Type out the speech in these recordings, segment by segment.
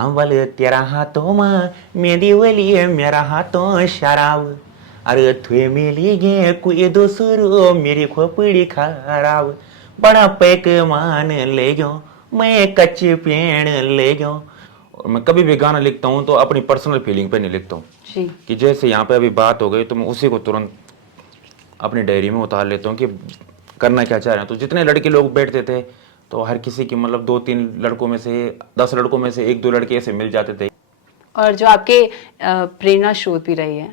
अव्वल तेरा हाथों में मेहंदी वाली है मेरा हाथों शराब। अरे थे मिली गे कोई दूसरो मेरी खोपड़ी खराब। बड़ा पैकमान ले गयो मैं कच्चे पेड़ ले गयो। और मैं कभी भी गाना लिखता हूँ तो अपनी पर्सनल फीलिंग पे नहीं लिखता हूँ कि जैसे यहाँ पे अभी बात हो गई तो मैं उसी को तुरंत अपनी डायरी में उतार लेता हूँ कि करना क्या चाह रहे हैं। तो जितने लड़के लोग बैठते थे तो हर किसी की मतलब 2-3 लड़कों में से 10 लड़कों में से 1-2 लड़के ऐसे मिल जाते थे। और जो आपके प्रेरणा स्रोत भी रही है।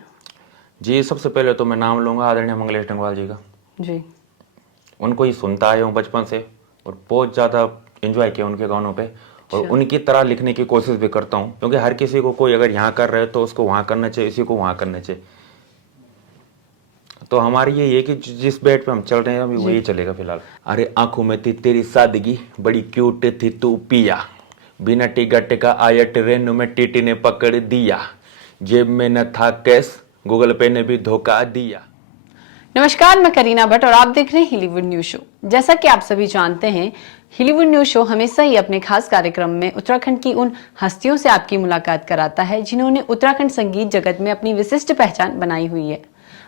जी सबसे पहले तो मैं नाम लूंगा आदरणीय मंगलेश डंगवाल जी का। जी उनको ही सुनता आया हूँ बचपन से और बहुत ज़्यादा एंजॉय किया उनके गानों पे और उनकी तरह लिखने की कोशिश भी करता हूँ क्योंकि हर किसी को कोई अगर यहाँ कर रहे हो तो उसको वहाँ करना चाहिए, इसी को वहाँ करना चाहिए। तो हमारी ये है कि जिस बेट पे हम चल रहे हैं अभी वही चलेगा फिलहाल। अरे आंखों में थी तेरी सादगी बड़ी क्यूट थी तू पिया, बिना टिकट का आया ट्रेन में टीटी ने पकड़ दिया, जेब में न था कैश गूगल पे ने भी धोखा दिया। नमस्कार, मैं करीना भट्ट और आप देख रहे हैं हॉलीवुड न्यूज शो। जैसा कि आप सभी जानते हैं, हॉलीवुड न्यूज शो हमेशा ही अपने खास कार्यक्रम में उत्तराखंड की उन हस्तियों से आपकी मुलाकात कराता है जिन्होंने उत्तराखंड संगीत जगत में अपनी विशिष्ट पहचान बनाई हुई है।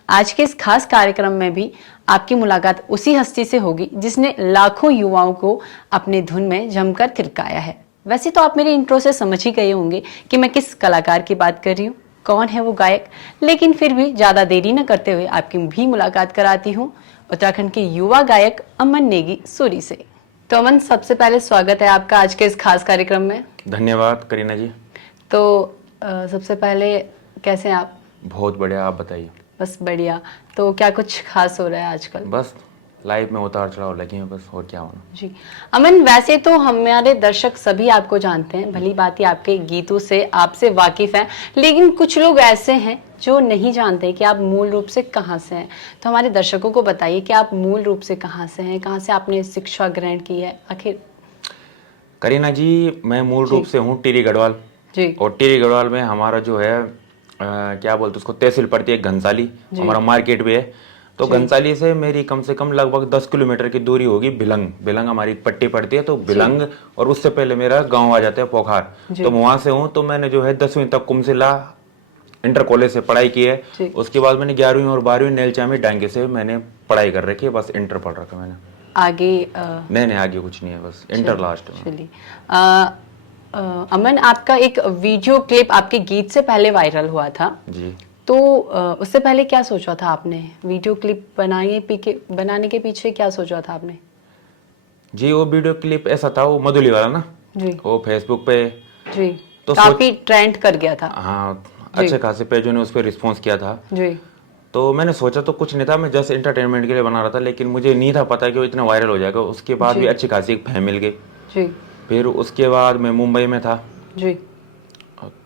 आज के इस खास कार्यक्रम में भी आपकी मुलाकात उसी हस्ती से होगी जिसने लाखों युवाओं को अपने धुन में जमकर थिरकाया है। वैसे तो आप मेरे इंट्रो से समझ ही गए होंगे कि मैं किस कलाकार की बात कर रही हूँ, कौन है वो गायक, लेकिन फिर भी ज्यादा देरी न करते हुए आपकी भी मुलाकात कराती हूँ उत्तराखंड के युवा गायक अमन नेगी सूरी से। तो अमन, सबसे पहले स्वागत है आपका आज के इस खास कार्यक्रम में। धन्यवाद करीना जी। तो सबसे पहले कैसे हैं आप? बहुत बढ़िया, आप बताइए। बस बढ़िया। तो क्या कुछ खास हो रहा है आजकल? बस लाइफ में उतार चढ़ाव लगे हैं बस, और क्या होना। जी अमन, वैसे तो हमारे दर्शक सभी आपको जानते हैं, भली बात ही आपके गीतों से आपसे वाकिफ हैं, लेकिन कुछ लोग ऐसे हैं जो नहीं जानते कि आप मूल रूप से कहाँ से हैं। तो हमारे दर्शकों को बताइए कि आप मूल रूप से कहाँ से हैं, कहाँ से आपने शिक्षा ग्रहण की है आखिर? करीना जी, मैं मूल रूप से हूँ टिहरी गढ़वाल जी। और टिहरी गढ़वाल में हमारा जो है क्या बोलते उसको तहसील पड़ती है घनसाली, हमारा मार्केट भी है। तो घनसाली से मेरी कम से कम लगभग 10 किलोमीटर की दूरी होगी भिलंग। भिलंग हमारी पट्टी पड़ती है, तो भिलंग और उससे पहले मेरा गांव आ जाता है पोखार। तो वहां से हूँ। तो मैंने जो है 10वीं तक कुमसिला इंटर कॉलेज से पढ़ाई की है। उसके बाद मैंने 11वीं और 12वीं नेलचामी डांगे से मैंने पढ़ाई कर रखी है। बस इंटर पढ़ रखा मैंने। आगे नहीं आगे कुछ नहीं है, बस इंटर लास्ट में। चलिए अमन, आपका एक वीडियो क्लिप आपके गीत से पहले वायरल हुआ था जी। तो उससे पहले क्या सोचा था आपने? वीडियो क्लिप बनाने के पीछे क्या सोचा था आपने? जी वो वीडियो क्लिप ऐसा था, वो मधुली वाला ना जी, वो फेसबुक पे जी तो काफी ट्रेंड कर गया था। हाँ, अच्छे खासे पेजों ने उस पर रिस्पॉन्स किया था। जी। तो मैंने सोचा तो कुछ नहीं था, मैं जस्ट एंटरटेनमेंट के लिए बना रहा था, लेकिन मुझे नहीं था पता कि वो इतना वायरल हो जाएगा। उसके बाद भी अच्छी खासी एक फैम मिल गई। जी। फिर उसके बाद मैं मुंबई में था। जी।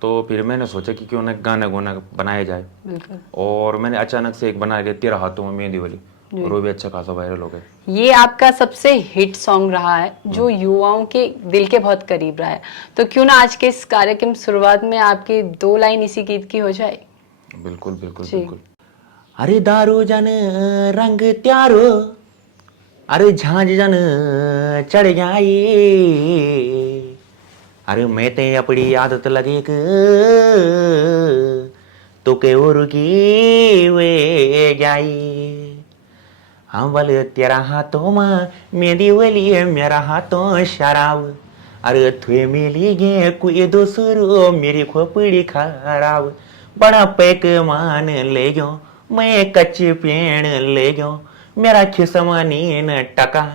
तो फिर मैंने सोचा कि क्यों ना गाना गोना बनाया जाए। बिल्कुल। और मैंने अचानक से एक बना लिया तेरा हाथों में मेहंदी वाली, और वो भी अच्छा खासा वायरल हो गया। ये आपका सबसे हिट सॉन्ग रहा है जो युवाओं के दिल के बहुत करीब रहा है। तो क्यों ना आज के इस कार्यक्रम शुरुआत में आपकी 2 लाइन इसी गीत की हो जाए? बिल्कुल बिल्कुल बिल्कुल। अरे दारू जन रंग त्यारो, अरे झांझ जन चढ़ जाए, अरे मैं ते अपनी आदत लगे तो के और की वे जाई। हम बोले तेरा हाथों में मेहंदी वाली है मेरा हाथों शराब। अरे थे मिली गे कोई दूसरो मेरी खोपड़ी खराब। बड़ा पैकमान ले गयो मैं कच्चे पेड़ ले गयो, मेरा खिसमानी न टका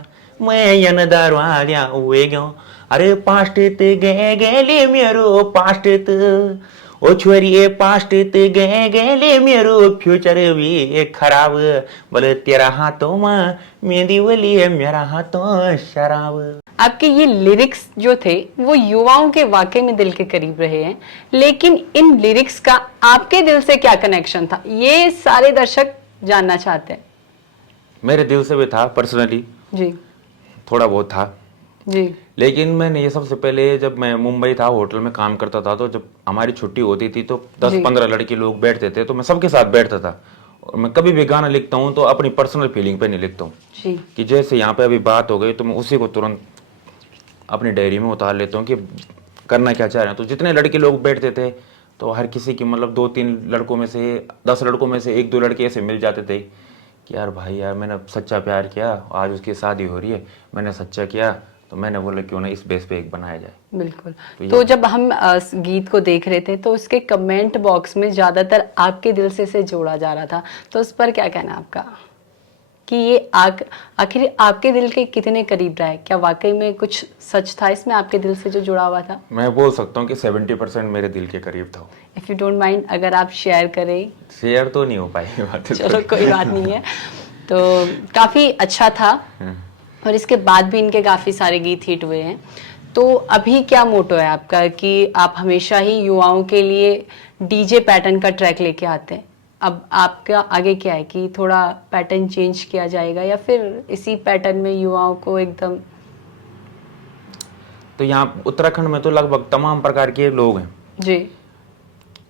मैं यन दरवाजा हुए गयो। अरे पास्ट गे गेले मेरो पास्ट ओ छोरी पास्ट गए गेले मेरो फ्यूचर भी खराब। बोले तेरा हाथों में मेहंदी वाली है मेरा हाथों शराब। आपके ये लिरिक्स जो थे वो युवाओं के वाकई में दिल के करीब रहे हैं, लेकिन इन लिरिक्स का आपके दिल से क्या कनेक्शन था, ये सारे दर्शक जानना चाहते हैं। मेरे दिल से भी था पर्सनली, जी। थोड़ा बहुत था जी। लेकिन मैंने ये सबसे पहले जब मैं मुंबई था होटल में काम करता था, तो जब हमारी छुट्टी होती थी तो 10-15 लड़के लोग बैठते थे, तो मैं सबके साथ बैठता था। और मैं कभी भी गाना लिखता हूँ तो अपनी पर्सनल फीलिंग पे नहीं लिखता हूँ कि जैसे यहाँ पे अभी बात हो गई तो मैं उसी को तुरंत अपनी डायरी में उतार लेता हूँ कि करना क्या चाह रहे हैं। तो जितने लड़के लोग बैठते थे तो हर किसी की मतलब 2-3 लड़कों में से 10 लड़कों में से 1-2 लड़के ऐसे मिल जाते थे कि यार भाई यार मैंने सच्चा प्यार किया, आज उसकी शादी हो रही है, मैंने सच्चा किया, तो मैंने बोला क्यों ना इस बेस पे एक बनाया जाए। बिल्कुल। तो जब हम गीत को देख रहे थे तो उसके कमेंट बॉक्स में ज्यादातर आपके दिल से इसे जोड़ा जा रहा था, तो उस पर क्या कहना आपका कि ये आखिर आपके दिल के कितने करीब रहा है? क्या वाकई में कुछ सच था इसमें आपके दिल से जो जुड़ा हुआ था? मैं बोल सकता हूँ कि 70% मेरे दिल के करीब था। इफ यू डोंट माइंड अगर आप शेयर करें। शेयर तो नहीं हो पाई बात। चलो कोई बात नहीं है। तो काफी अच्छा था और इसके बाद भी इनके काफी सारे गीत हिट हुए हैं। तो अभी क्या मोटो है आपका कि आप हमेशा ही युवाओं के लिए डीजे पैटर्न का ट्रैक लेके आते हैं? अब आपका आगे क्या है कि थोड़ा पैटर्न चेंज किया जाएगा या फिर इसी पैटर्न में युवाओं को एकदम? तो यहाँ उत्तराखंड में तो लगभग तमाम प्रकार के लोग हैं जी।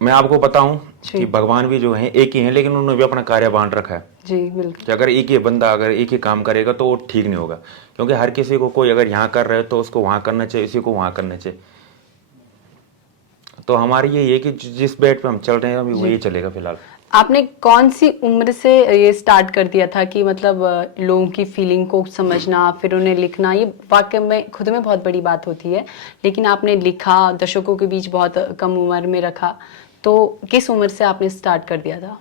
मैं आपको बताऊं कि भगवान भी जो हैं एक ही हैं, लेकिन उन्होंने भी अपना कार्य बांट रखा है। जी बिल्कुल। कि अगर एक ही बंदा अगर एक ही काम करेगा तो वो ठीक नहीं होगा, क्योंकि हर किसी को कोई अगर यहाँ कर रहे है तो उसको वहां करना चाहिए, इसी को वहां करना चाहिए। तो हमारी ये है कि जिस बेट पे हम चल रहे हैं अभी वही चलेगा फिलहाल। आपने कौन सी उम्र से ये स्टार्ट कर दिया था कि मतलब लोगों की फीलिंग को समझना फिर उन्हें लिखना? ये वाकई में खुद में बहुत बड़ी बात होती है, लेकिन आपने लिखा, दर्शकों के बीच बहुत कम उम्र में रखा, तो किस उम्र से आपने स्टार्ट कर दिया था?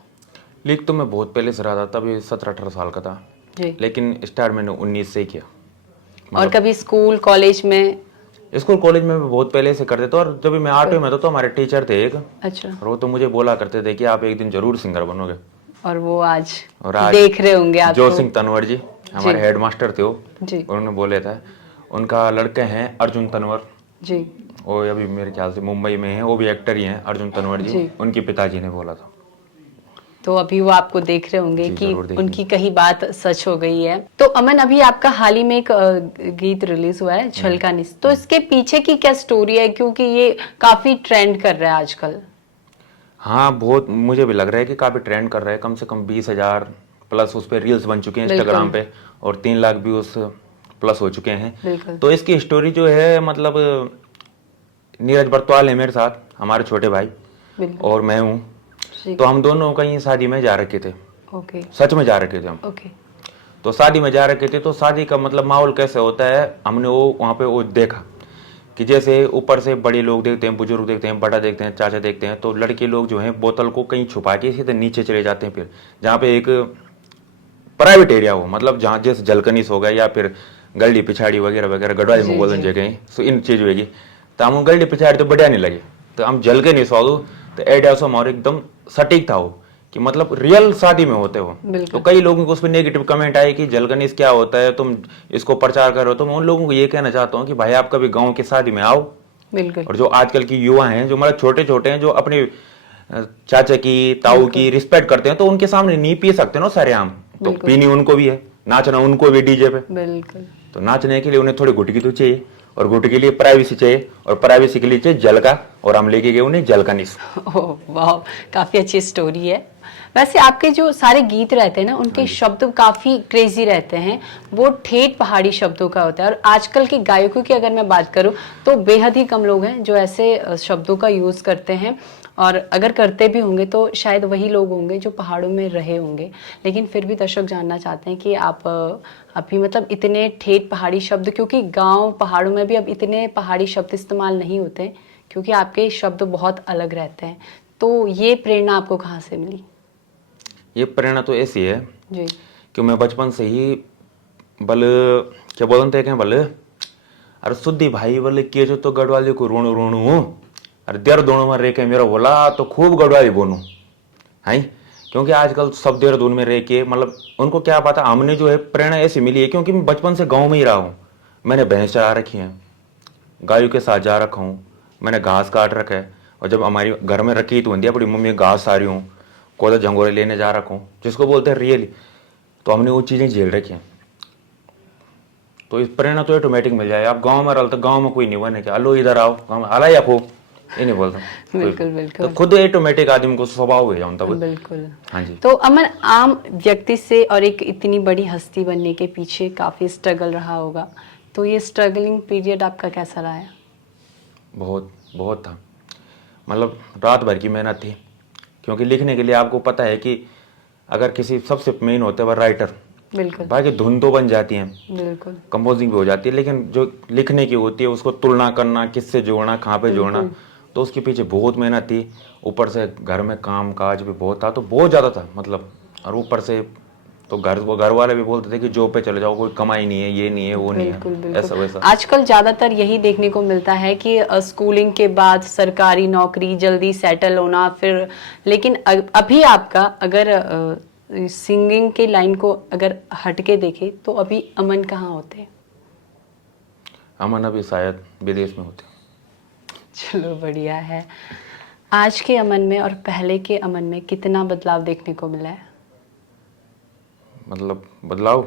लिख तो मैं बहुत पहले से रहा था, तभी 17-18 साल का था जी। लेकिन स्टार्ट मैंने 19 से ही किया। और कभी स्कूल कॉलेज में? स्कूल कॉलेज में भी बहुत पहले से करते थे, और जब भी मैं 8वीं में था तो हमारे टीचर थे एक, अच्छा, और वो तो मुझे बोला करते थे कि आप एक दिन जरूर सिंगर बनोगे। और वो आज और आज देख रहे होंगे आप। जो सिंह तनवर जी हमारे हेड मास्टर थे वो जी। उन्होंने बोले था, उनका लड़के हैं अर्जुन तनवर जी। वो अभी मेरे ख्याल से मुंबई में है, वो भी एक्टर ही हैं अर्जुन तनवर जी, उनके पिताजी ने बोला था। तो अभी वो आपको देख रहे होंगे कि उनकी कही बात सच हो गई है। तो अमन, अभी आपका हाल ही में एक गीत रिलीज हुआ है छलकानिस, तो इसके पीछे की क्या स्टोरी है, क्योंकि ये काफी ट्रेंड कर रहा है आजकल? हाँ बहुत, मुझे भी लग रहा है कि काफी ट्रेंड कर रहा है। कम से कम 20,000 प्लस उस पर रील्स बन चुके हैं इंस्टाग्राम पे, और 3 लाख व्यूज प्लस हो चुके हैं। तो इसकी स्टोरी जो है मतलब नीरज बरतवाल है मेरे साथ, हमारे छोटे भाई, और मैं हूँ। तो हम दोनों कहीं शादी में जा रखे थे। ओके। सच में जा रखे थे हम। ओके। तो शादी में जा रखे थे, तो शादी का मतलब माहौल कैसे होता है, हमने वो वहाँ पे वो देखा कि जैसे ऊपर से बड़े लोग देखते हैं, बुजुर्ग देखते हैं, बड़ा देखते हैं, चाचा देखते हैं, तो लड़के लोग जो हैं बोतल को कहीं छुपा के सीधे नीचे चले जाते हैं, फिर जहाँ पे एक प्राइवेट एरिया हो, मतलब जहाँ जैसे जलकनीस हो गया या फिर गली पिछाड़ी वगैरह वगैरह, गढ़वाली में बोलन जगह, सो इन चीज होगी। तो हम गली पिछाड़ी तो बढ़िया नहीं लगे, तो हम जलकनीस वालू तो एडिया से हमारे एकदम सटीक था वो कि मतलब रियल शादी में होते हो। तो कई लोगों को उस पर नेगेटिव कमेंट आए कि जलकनीस क्या होता है, तुम इसको प्रचार कर रहे हो। तो मैं उन लोगों को ये कहना चाहता हूँ कि भाई आप कभी गाँव की शादी में आओ। बिल्कुल। और जो आजकल की युवा हैं जो मतलब छोटे छोटे हैं, जो अपने चाचा की ताऊ की रिस्पेक्ट करते हैं, तो उनके सामने नहीं पी सकते ना सारे आम, तो पीनी उनको भी है, नाचना उनको भी डीजे पे। बिल्कुल। तो नाचने के लिए उन्हें थोड़ी गुटकी तो चाहिए, और गुटकी के लिए प्राइवेसी चाहिए, और प्राइवेसी के लिए चाहिए जल का, और हम लेके गए उन्हें जलकनीस। ओह वाह, काफी अच्छी स्टोरी है। वैसे आपके जो सारे गीत रहते हैं ना, उनके शब्द काफी क्रेजी रहते हैं, वो ठेठ पहाड़ी शब्दों का होता है। और आजकल के गायकों की अगर मैं बात करूं तो बेहद ही कम लोग हैं जो ऐसे शब्दों का यूज करते हैं, और अगर करते भी होंगे तो शायद वही लोग होंगे जो पहाड़ों में रहे होंगे। लेकिन फिर भी दर्शक जानना चाहते हैं कि आप अभी मतलब इतने ठेठ पहाड़ी शब्द, क्योंकि गांव पहाड़ों में भी अब इतने पहाड़ी शब्द इस्तेमाल नहीं होते, क्योंकि आपके शब्द बहुत अलग रहते हैं। तो ये प्रेरणा आपको कहाँ से मिली? ये प्रेरणा तो ऐसी है जी कि मैं बचपन से ही बल क्या बोलते हैं बल, अरे शुद्धि भाई बल किए जो तो गढ़वाली को रोणु रोणु, अरे देहरादून में रह के मेरा बोला तो खूब गढ़वाली बोलूं है, क्योंकि आजकल सब देहरादून में रह के मतलब उनको क्या पता। हमने जो है प्रेरणा ऐसी मिली है क्योंकि मैं बचपन से गाँव में ही रहा हूँ। मैंने भैंस चरा रखी है, गायों के साथ जा रखा हूँ, मैंने घास काट रखा है, और जब हमारी घर में रखी तो बंदिया बड़ी मम्मी घास आ रही हूँ, कोदा झंगोरे लेने जा रखा हूँ, जिसको बोलते हैं रियली। तो हमने वो चीज़ें झेल रखी हैं, तो इस प्रेरणा तो ऑटोमेटिक मिल जाए। आप गांव में रहो तो गांव में कोई नहीं बने क्या अलो इधर आओ गाँव में आला या खो, ये नहीं बोलता। बिल्कुल बिल्कुल। तो खुद ऑटोमेटिक आदमी को स्वभाव हो जाऊँ तब। बिल्कुल। हाँ जी। तो अमन, आम व्यक्ति से और एक इतनी बड़ी हस्ती बनने के पीछे काफी स्ट्रगल रहा होगा, तो ये स्ट्रगलिंग पीरियड आपका कैसा रहा है? बहुत बहुत था। मतलब रात भर की मेहनत थी, क्योंकि लिखने के लिए आपको पता है कि अगर किसी सबसे मेन होता है वह राइटर, बिल्कुल बाकी धुन तो बन जाती है, बिल्कुल कंपोजिंग भी हो जाती है, लेकिन जो लिखने की होती है उसको तुलना करना, किससे जोड़ना, कहाँ पे जोड़ना, बिल्कुल। तो उसके पीछे बहुत मेहनत थी। ऊपर से घर में काम काज भी बहुत था, तो बहुत ज़्यादा था मतलब। और ऊपर से तो घर वाले भी बोलते थे कि जॉब पे चले जाओ, कोई कमाई नहीं है, ये नहीं है, वो नहीं है, बिल्कुल बिल्कुल। ऐसा वैसा। आजकल ज्यादातर यही देखने को मिलता है कि स्कूलिंग के बाद सरकारी नौकरी, जल्दी सेटल होना, फिर लेकिन अभी आपका अगर सिंगिंग के लाइन को अगर हटके देखे तो अभी अमन कहाँ होते हैं? अमन अभी शायद विदेश में होते। चलो बढ़िया है। आज के अमन में और पहले के अमन में कितना बदलाव देखने को मिला है? मतलब बदलाव,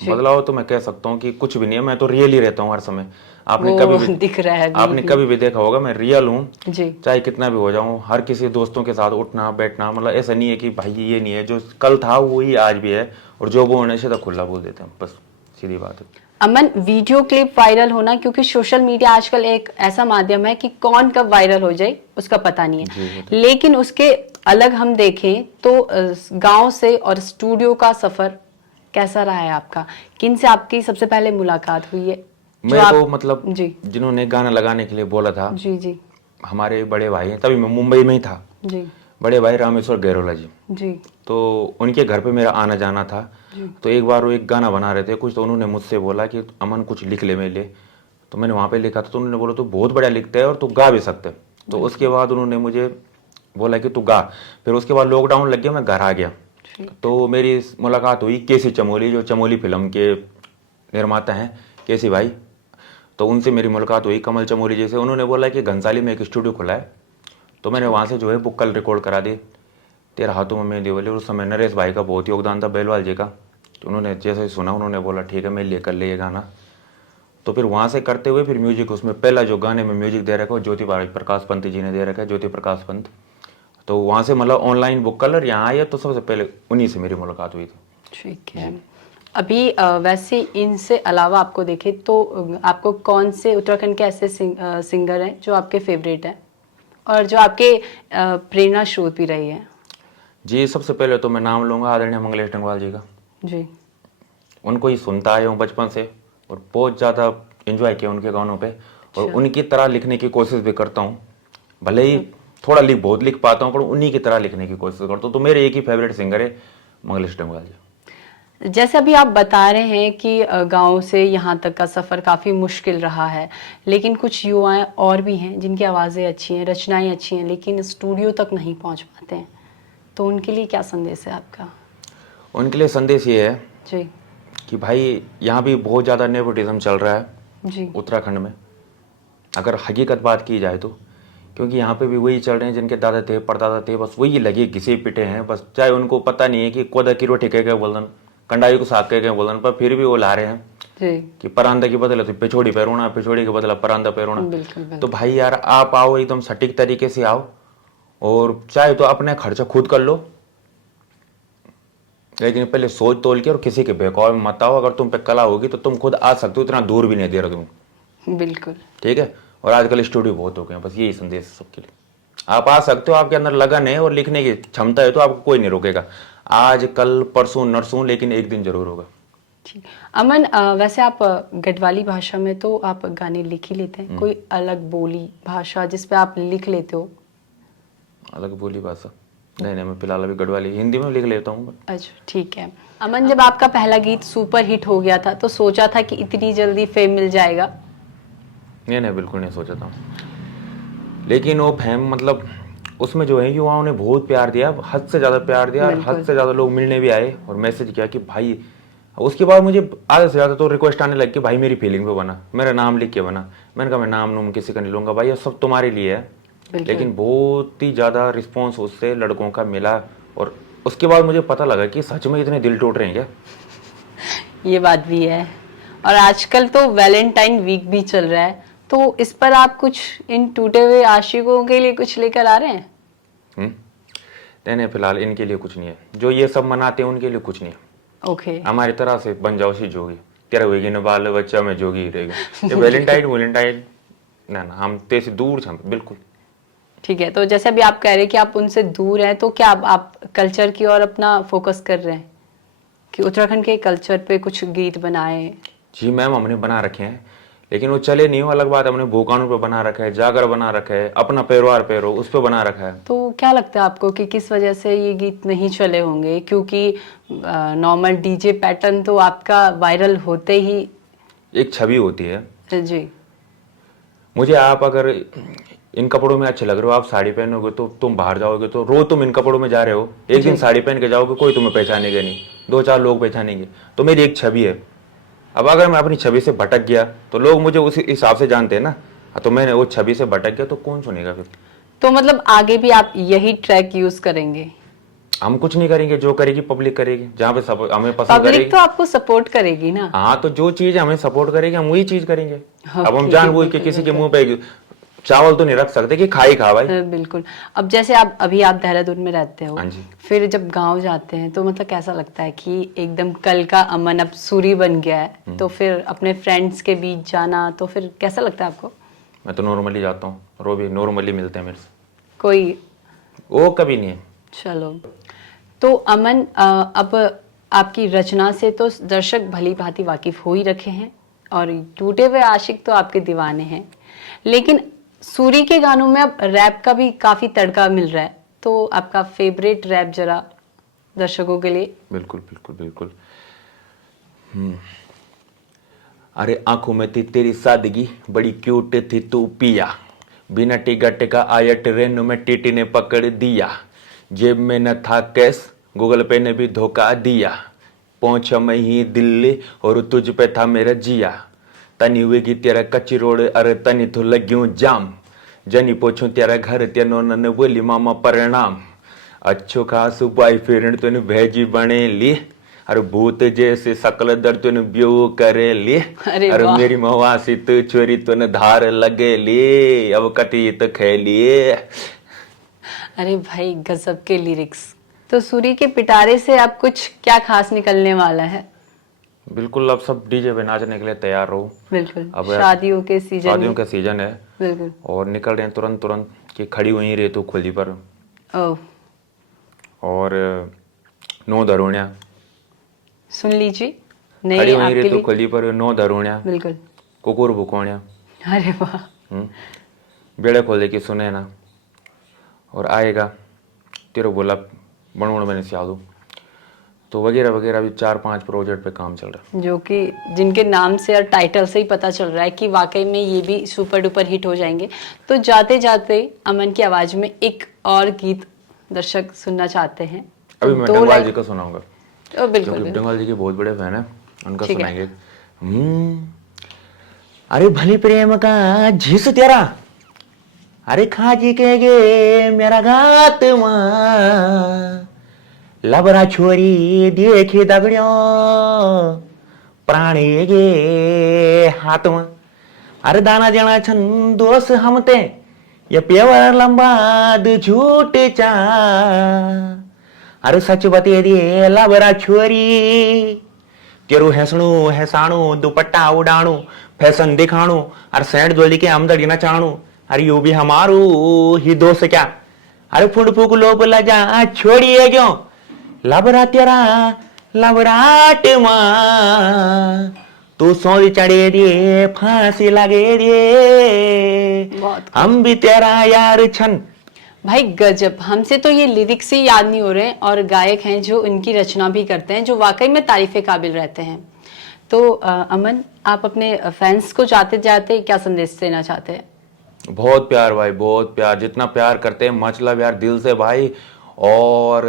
जी। बदलाव तो मैं कह सकता हूँ कि कुछ भी नहीं है। मैं तो रियल ही रहता हूँ हर समय। आपने वो कभी भी दिख रहा है आपने अभी कभी भी देखा होगा, मैं रियल हूँ। भी। जी चाहे कितना भी हो जाऊँ, हर किसी दोस्तों के साथ उठना बैठना, मतलब ऐसा नहीं है कि भाई ये नहीं है, जो कल था वही आज भी है, और जो वो होने से तो खुला बोल देते हैं, बस सीधी बात है। अमन, वीडियो क्लिप वायरल होना, क्योंकि सोशल मीडिया आजकल एक ऐसा माध्यम है कि कौन कब वायरल हो जाए उसका पता नहीं जी है, वो तो। लेकिन उसके अलग हम देखें तो गांव से और स्टूडियो का सफर कैसा रहा है आपका? किन से आपकी सबसे पहले मुलाकात हुई है जो मेरे को आप? मतलब जी जिन्होंने गाना लगाने के लिए बोला था, जी जी हमारे बड़े भाई हैं, तभी मैं मुंबई में ही था। जी बड़े भाई रामेश्वर गैरोला जी, जी तो उनके घर पे मेरा आना जाना था। जी तो एक बार वो एक गाना बना रहे थे कुछ, तो उन्होंने मुझसे बोला कि अमन कुछ लिख ले मेरे लिए। तो मैंने वहाँ पे लिखा था, तो उन्होंने बोला तू बहुत बढ़िया लिखता है और तू गा भी सकता है। तो उसके बाद उन्होंने मुझे बोला कि तू गा। फिर उसके बाद लॉकडाउन लग गया, मैं घर आ गया। ठीक। तो मेरी मुलाकात हुई केसी चमोली, जो चमोली फिल्म के निर्माता हैं, केसी भाई। तो उनसे मेरी मुलाकात हुई, कमल चमोली जी से। उन्होंने बोला कि घनसाली में एक स्टूडियो खुला है। तो मैंने वहाँ से जो है बुक कल रिकॉर्ड करा दी, तेरे हाथों में मेहंदी वाली। और उस समय नरेश भाई का बहुत योगदान था, बेलवाल जी का। तो उन्होंने जैसे ही सुना, उन्होंने बोला ठीक है मैं लिए कर ले ये गाना। तो फिर वहाँ से करते हुए फिर म्यूजिक, उसमें पहला जो गाने में म्यूजिक दे रखा है ज्योति प्रकाश पंत जी ने दे रखा है, ज्योति प्रकाश पंत। तो वहाँ से मतलब ऑनलाइन बुक कलर यहाँ आया, तो सबसे पहले उन्हीं से मेरी मुलाकात हुई थी। ठीक है। अभी वैसे इनसे अलावा आपको देखे तो आपको कौन से उत्तराखंड के ऐसे सिंगर हैं जो आपके फेवरेट हैं और जो आपके प्रेरणा स्रोत भी रही है? जी सबसे पहले तो मैं नाम लूँगा आदरणीय मंगलेश डंगवाल जी का। जी उनको ही सुनता आया हूँ बचपन से, और बहुत ज़्यादा एंजॉय किया उनके गानों पे, और अच्छा। उनकी तरह लिखने की कोशिश भी करता हूँ। भले ही थोड़ा बहुत लिख पाता हूँ, पर उन्हीं की तरह लिखने की कोशिश करता हूँ। तो मेरे एक ही फेवरेट सिंगर है, मंगलेश डंगवाल जी। जैसे अभी आप बता रहे हैं कि गांव से यहाँ तक का सफ़र काफ़ी मुश्किल रहा है, लेकिन कुछ युवाएं और भी हैं जिनकी आवाज़ें अच्छी हैं, रचनाएं अच्छी हैं, लेकिन स्टूडियो तक नहीं पहुँच पाते हैं, तो उनके लिए क्या संदेश है आपका? उनके लिए संदेश ये है जी कि भाई यहाँ भी बहुत ज़्यादा नेपोटिज्म चल रहा है जी उत्तराखंड में, अगर हकीकत बात की जाए तो। क्योंकि यहाँ पे भी वही चल रहे हैं जिनके दादा थे परदादा थे, बस वही लगे घिसे पिटे हैं। बस चाहे उनको पता नहीं है कि कोदा की रोटी कह के बोलन, कंडाई को साग कह के बोलन, पर फिर भी वो ला रहे हैं जी कि परांदा की बदला तो पिछोड़ी पैरोना, पिछोड़ी के बदला परांदा पैरोना। बिल्कुल तो बिल्कुल। भाई यार आप आओ, एकदम सटीक तरीके से आओ, और चाहे तो अपने खर्चा खुद कर लो, लेकिन पहले सोच तोल के और किसी के बहकावे में मत आओ। अगर तुम पे कला होगी तो तुम खुद आ सकते हो, इतना दूर भी नहीं दे रहा तुम, बिल्कुल ठीक है। और आजकल स्टूडियो बहुत हो गए हैं, बस यही संदेश है सबके लिए। आप आ सकते हो, आपके अंदर लगन है और लिखने की क्षमता है, तो आपको कोई नहीं रोकेगा। आज कल परसों नरसों, लेकिन एक दिन जरूर होगा। ठीक। अमन, वैसे आप गढ़वाली भाषा में तो आप गाने लिख ही लेते हैं, कोई अलग बोली भाषा जिस पे आप लिख लेते हो? अलग बोली भाषा नहीं, मैं फिलहाल अभी गढ़वाली हिंदी में लिख लेता हूँ। अच्छा ठीक है। अमन, जब आपका पहला गीत सुपर हिट हो गया था तो सोचा था कि इतनी जल्दी फेम मिल जाएगा? नहीं बिल्कुल नहीं सोचा था, लेकिन वो फैम मतलब उसमें जो है युवाओं ने बहुत प्यार दिया, हद से ज़्यादा प्यार दिया, और हद बिल्कुल से ज़्यादा लोग मिलने भी आए और मैसेज किया कि भाई। उसके बाद मुझे आधे से ज़्यादा तो रिक्वेस्ट आने लगी कि भाई मेरी फीलिंग पे बना, मेरा नाम लिख के बना। मैंने कहा मैं नाम नूम किसी का नहीं लूँगा भाई, ये सब तुम्हारे लिए है। बिल्कुल। लेकिन बहुत ही ज़्यादा रिस्पॉन्स उससे लड़कों का मिला, और उसके बाद मुझे पता लगा कि सच में इतने दिल टूट रहे हैं क्या। ये बात भी है। और आजकल तो वैलेंटाइन वीक भी चल रहा है, तो इस पर आप कुछ इन टूटे हुए आशिकों के लिए कुछ लेकर आ रहे हैं? नहीं फिलहाल इनके लिए कुछ नहीं है, जो ये सब मनाते हैं उनके लिए कुछ नहीं है। ओके। हमारी तरह से बन जाओ सी जोगी, तेरा होगी ना बाल बच्चा में जोगी ही रहेगा। ये वैलेंटाइन वैलेंटाइन ना ना हम तेरे से दूर छे बिल्कुल। ठीक है, तो जैसे अभी आप कह रहे हैं कि आप उनसे दूर हैं, तो क्या अब आप कल्चर की ओर अपना फोकस कर रहे हैं कि उत्तराखंड के कल्चर पे कुछ गीत बनाए? जी मैम हमने बना रखे हैं, लेकिन वो चले नहीं, वो अलग बात है। हमने भूकानों पे बना रखा है, जागर बना रखा है, अपना पैरवार पैरो उस पे बना रखा है। तो क्या लगता है आपको कि किस वजह से ये गीत नहीं चले होंगे? क्योंकि नॉर्मल डीजे पैटर्न तो आपका वायरल होते ही एक छवि होती है। जी मुझे आप अगर इन कपड़ों में अच्छे लग रहे हो, आप साड़ी पहनोगे तो तुम बाहर जाओगे तो रोज तुम इन कपड़ों में जा रहे हो, एक दिन साड़ी पहन के जाओगे कोई तुम्हें पहचानेगा नहीं, 2-4 लोग पहचानेंगे। तो मेरी एक छवि है। अब अगर मैं अपनी छवि से भटक गया तो लोग मुझे उस हिसाब से जानते हैं ना। तो मैंने वो छवि से भटक गया तो कौन सुनेगा फिर? तो मतलब आगे भी आप यही ट्रैक यूज करेंगे? हम कुछ नहीं करेंगे, जो करेगी पब्लिक करेगी, जहाँ पे हमें पसंद पब्लिक करेगी। तो आपको सपोर्ट करेगी ना? हाँ, तो जो चीज हमें सपोर्ट करेगी हम वही चीज करेंगे। अब हम Okay, जानबूझ के किसी के मुंह पे चावल तो नहीं रख सकते कि खाई खा भाई। बिल्कुल। अब जैसे आप अभी आप देहरादून में रहते हो, हाँ जी। फिर जब गांव जाते हैं तो मतलब कैसा लगता है कि एकदम कल का अमन अब सूरी बन गया है, तो फिर अपने फ्रेंड्स के बीच जाना, तो फिर कैसा लगता है आपको? मैं तो नॉर्मली जाता हूँ, रो भी नॉर्मली मिलते हैं मेरे से, कोई वो कभी नहीं है। चलो, तो अमन अब आपकी रचना से तो दर्शक भली भांति वाकिफ हो ही रखे हैं और टूटे हुए आशिक तो आपके दीवाने हैं, लेकिन सूरी के गानों में अब रैप का भी काफी तड़का मिल रहा है, तो आपका फेवरेट रैप जरा दर्शकों के लिए। बिल्कुल बिल्कुल बिल्कुल। अरे आंखों में थी तेरी सादगी, बड़ी क्यूट थी तू पिया, बिना टिका टिका आया ट्रेन में टीटी ने पकड़ दिया, जेब में न था कैश गूगल पे ने भी धोखा दिया, पहुंचा मैं ही दिल्ली और तुझ पे था मेरा जिया, तनी हुएगी तेरा कच्ची रोड अरे तनी तो लग्यूं जाम, जनी पोछूं तेरा घर तेनो न बोली मामा परिणाम, अच्छो खास बाई फ्रेंड तूने भेजी बने ली, अरे भूत जैसे सकल दर तूने ब्यो करे ली, अरे अरे वाह। मेरी मवासित चोरी तूने धार लगे ली, अब कटी तो खेलिए। अरे भाई गजब के लिरिक्स। तो सूरी के पिटारे से अब कुछ क्या खास निकलने वाला है? बिल्कुल, अब सब डीजे पे नाचने के लिए तैयार रहो। बिल्कुल, अब शादियों के सीजन शादियों में। का सीजन है बिल्कुल। और निकल रहे हैं तुरंत तुरंत कि खड़ी हुई रहे तो खुली पर, ओह, और 9 धरोणिया सुन लीजिए, खड़ी नहीं हुई आपके रहे तो लिए। खुली पर 9 धरोणिया, बिल्कुल। कुकुर भुकोणिया, अरे वाह। बेड़े खोले की सुने ना, और आएगा तेरो बोला बनवण मैंने सियादू, तो वगैरह वगैरह भी 4-5 प्रोजेक्ट पे काम चल रहा है। जो कि जिनके नाम से और टाइटल से ही पता चल रहा है कि वाकई में ये भी सुपर डुपर हिट हो जाएंगे। तो जाते जाते अमन की आवाज में एक और गीत दर्शक सुनना चाहते हैं। अभी तो मैं 2 डंगवाल लाइन। जी का सुनाऊंगा, बिल्कुल क्योंकि बिल्कुल। डंगवाल जी के बहुत बड़े फैन है, उनका ठीक है। सुनाएंगे। अरे भली प्रेम का झिस तेरा, अरे खाजी के गे मेरा घात मां, लबरा छोरी देखे दगड़ियों प्राणी गे हाथ में, अरे दाना जना छन दोष हमते ये पेवर लंबाद झूठ चा, अरे सच बते दे लबरा छोरी, तेरू हैसणू हैसाणू दुपट्टा उड़ाणू फैशन दिखाणू और सैंड जोली के आमदड़ी नचाणू, अरे यू भी हमारू ही दोस्त क्या, अरे फुंड फूक लोप लजा छोड़िए क्यों, लबरा तेरा लबराट मां, तू सौरी चढ़े दे फांसी लगे दे, बहुत हम भी तेरा यार छन। भाई गजब। हमसे तो ये लिरिक्स ही याद नहीं हो रहे हैं, और गायक हैं जो इनकी रचना भी करते हैं जो वाकई में तारीफे काबिल रहते हैं। तो अमन, आप अपने फैंस को जाते जाते क्या संदेश देना चाहते हैं? बहुत प्यार भाई, बहुत प्यार, जितना प्यार करते हैं मतलब यार दिल से भाई। और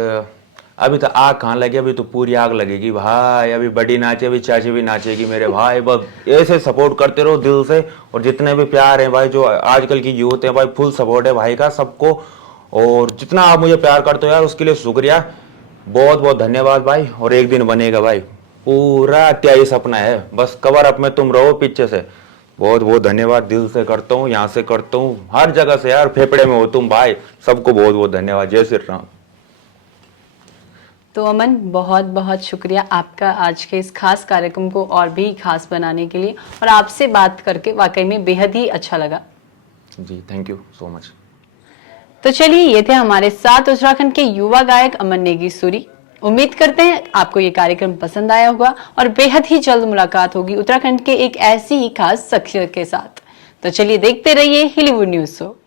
अभी तो आग कहाँ लगी, अभी तो पूरी आग लगेगी भाई, अभी बड़ी नाचे अभी चाची भी नाचेगी मेरे भाई, बस ऐसे सपोर्ट करते रहो दिल से। और जितने भी प्यार है भाई, जो आजकल की यूथ है भाई, फुल सपोर्ट है भाई का सबको, और जितना आप मुझे प्यार करते हो यार उसके लिए शुक्रिया, बहुत बहुत धन्यवाद भाई। और एक दिन बनेगा भाई, पूरा त्यागी सपना है, बस कवर अप में तुम रहो पीछे से। बहुत बहुत धन्यवाद, दिल से करता हूँ, यहाँ से करता हूँ, हर जगह से यार, फेफड़े में हो तुम भाई, सबको बहुत बहुत धन्यवाद। जय श्री राम। तो अमन, बहुत बहुत शुक्रिया आपका आज के इस खास कार्यक्रम को और भी खास बनाने के लिए, और आपसे बात करके वाकई में बेहद ही अच्छा लगा। जी, थैंक यू सो मच। तो चलिए, ये थे हमारे साथ उत्तराखंड के युवा गायक अमन नेगी सूरी। उम्मीद करते हैं आपको ये कार्यक्रम पसंद आया होगा और बेहद ही जल्द मुलाकात होगी उत्तराखंड के एक ऐसी ही खास शख्सियत के साथ। तो चलिए देखते रहिए हॉलीवुड न्यूज़ शो।